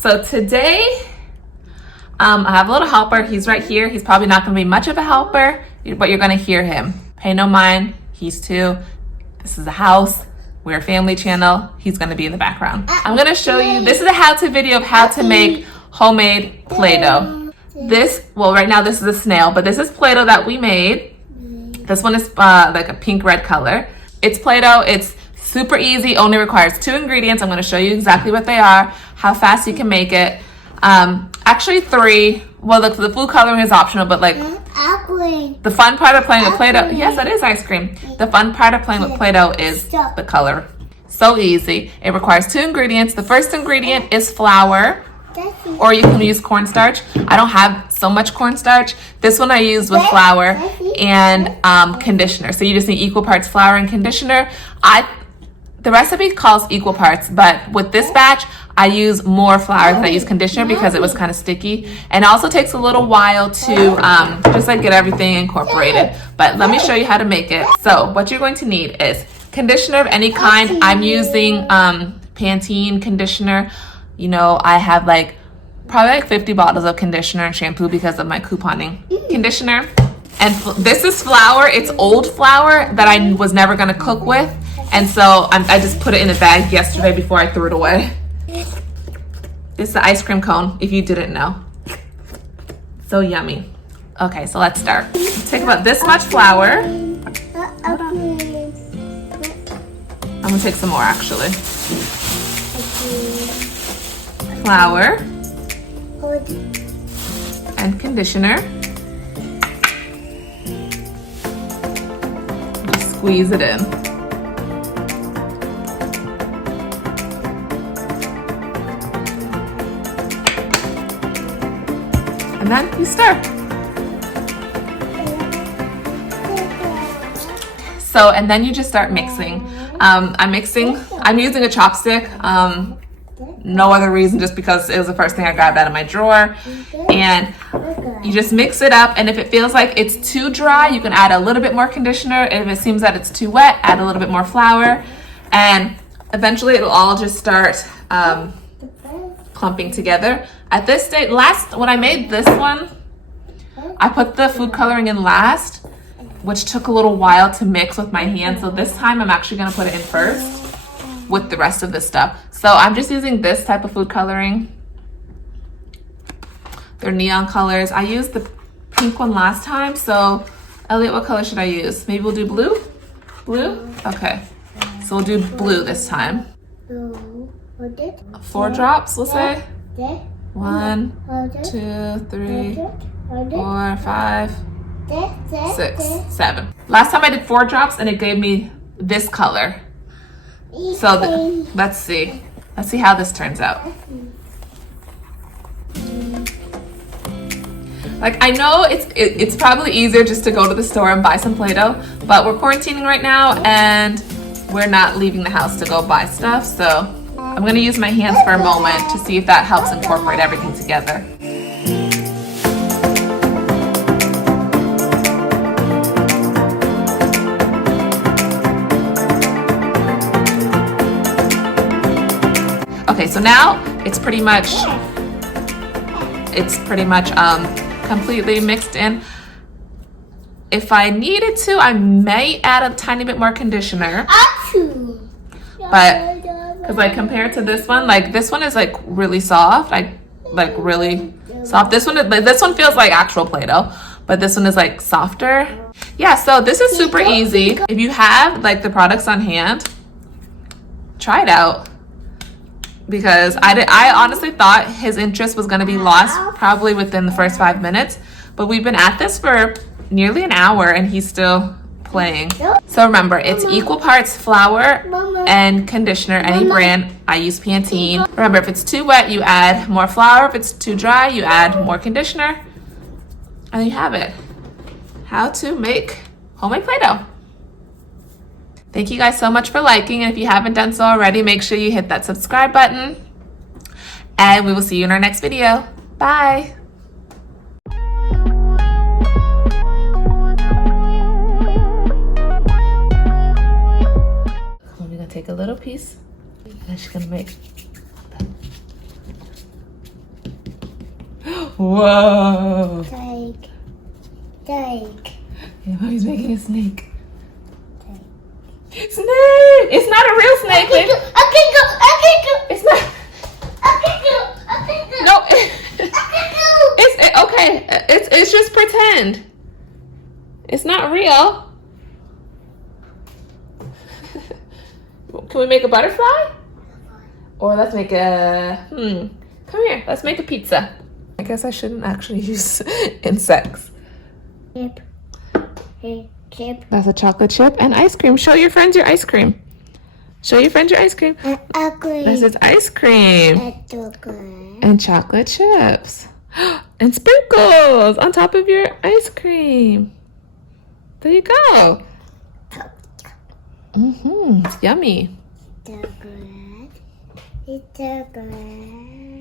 So today, I have a little helper. He's right here. He's probably not going to be much of a helper, but you're going to hear him. Pay no mind. He's 2. This is a house. We're a family channel. He's going to be in the background. I'm going to show you. This is a how-to video of how to make homemade Play-Doh. Right now this is a snail, but this is Play-Doh that we made. This one is like a pink-red color. It's Play-Doh. It's super easy. Only requires 2 ingredients. I'm going to show you exactly what they are, how fast you can make it. Actually 3. Well, the food coloring is optional, but like the fun part of playing with Play-Doh, yes, that is ice cream. The fun part of playing with Play-Doh is the color. So easy. It requires 2 ingredients. The first ingredient is flour, or you can use cornstarch. I don't have so much cornstarch. This one I use with flour and conditioner. So you just need equal parts flour and conditioner. The recipe calls equal parts, but with this batch, I use more flour than I use conditioner because it was kind of sticky. And it also takes a little while to just like get everything incorporated. But let me show you how to make it. So what you're going to need is conditioner of any kind. I'm using Pantene conditioner. You know, I have probably like 50 bottles of conditioner and shampoo because of my couponing conditioner. And this is flour. It's old flour that I was never gonna cook with. And so I just put it in a bag yesterday before I threw it away. This is the ice cream cone, if you didn't know. So yummy. Okay, so let's start. Take about this much flour. Hold on. I'm gonna take some more actually. Flour and conditioner. Just squeeze it in. And then you stir. So, and then you just start mixing. I'm using a chopstick. No other reason, just because it was the first thing I grabbed out of my drawer. And you just mix it up. And if it feels like it's too dry, you can add a little bit more conditioner. If it seems that it's too wet, add a little bit more flour. And eventually it'll all just start clumping together. At this stage, when I made this one, I put the food coloring in last, which took a little while to mix with my hand. So this time I'm actually gonna put it in first with the rest of this stuff. So I'm just using this type of food coloring. They're neon colors. I used the pink one last time. So Elliot, what color should I use? Maybe we'll do blue? Blue? Okay. So we'll do blue this time. 4 drops, we'll say. 1, 2, 3, 4, 5, 6, 7. Last time I did 4 drops and it gave me this color. So let's see. Let's see how this turns out. I know it's probably easier just to go to the store and buy some Play-Doh, but we're quarantining right now and we're not leaving the house to go buy stuff. So I'm gonna use my hands for a moment to see if that helps incorporate everything together. Okay, so now it's pretty much completely mixed in. If I needed to, I may add a tiny bit more conditioner. But because compared to this one, this one is really soft. Really soft. This one feels like actual Play-Doh, but this one is softer. Yeah, so this is super easy. If you have the products on hand, try it out. Because I honestly thought his interest was going to be lost probably within the first 5 minutes, but we've been at this for nearly an hour and he's still playing. So remember, it's equal parts flour and conditioner, any brand. I use Pantene. Remember, if it's too wet, you add more flour. If it's too dry, you add more conditioner. And you have it. How to make homemade Play-Doh. Thank you guys so much for liking, and if you haven't done so already, make sure you hit that subscribe button, and we will see you in our next video. Bye! We're gonna take a little piece, and she's gonna make Whoa. Snake. Yeah, mommy's making a snake. Snake! It's not a real snake. I can go. It's not. No. It's okay. It's just pretend. It's not real. Can we make a butterfly? Or let's make a come here. Let's make a pizza. I guess I shouldn't actually use insects. Chip. That's a chocolate chip and ice cream. Show your friends your ice cream. Show your friends your ice cream. This is ice cream. And chocolate chips. And sprinkles on top of your ice cream. There you go. It's yummy. It's so good.